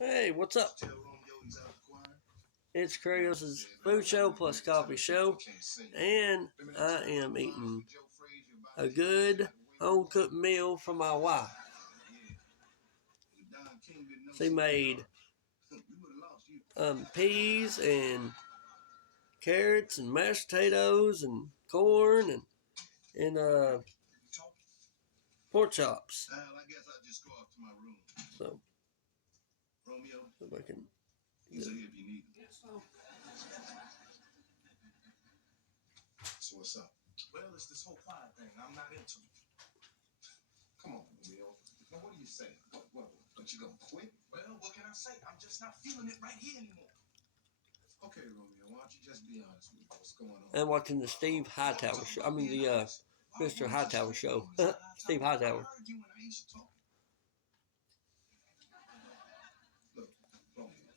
Hey, what's up? It's Kratos' food show plus coffee show, and I am eating a good home-cooked meal from my wife. She made peas and carrots and mashed potatoes and corn and pork chops. So, if I can. He's here if you need him. So what's up? Well, it's this whole quiet thing. I'm not into it. Come on, Romeo. Now, what do you say? What, you gonna quit? Well, what can I say? I'm just not feeling it right here anymore. Okay, Romeo, why don't you just be honest with me? What's going on? I'm watching the Steve Hightower show. I mean, the Mr. Hightower show. Steve Hightower. Look, Romeo,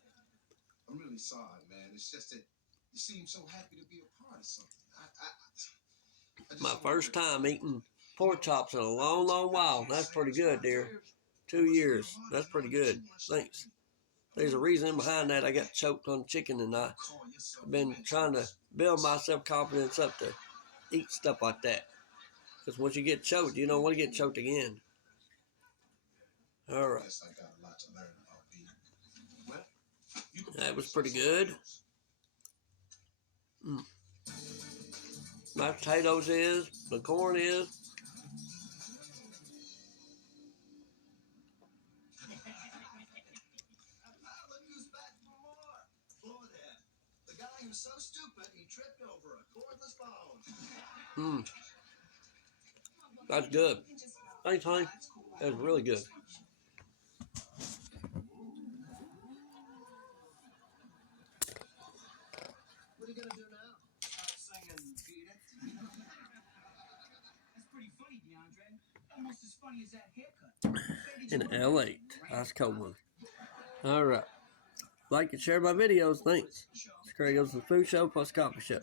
I'm really sorry, man. It's just that you seem so happy to be a part of something. My first time eating pork chops in a long, long while. That's pretty good, dear. 2 years. That's pretty good. Thanks. There's a reason behind that. I got choked on chicken, and I've been trying to build my self-confidence up to eat stuff like that. Because once you get choked, you don't want to get choked again. All right. That was pretty good. Mashed potatoes is, the corn is. The guy who's so stupid he tripped over a cordless phone. That's good. Thanks, honey. That's really good. What are you gonna do now? Start singing, beat it. That's pretty funny, DeAndre. Almost as funny as that haircut. In L8. That's a cold one. All right. Like and share my videos. Thanks. It's Kratos' food show plus coffee show.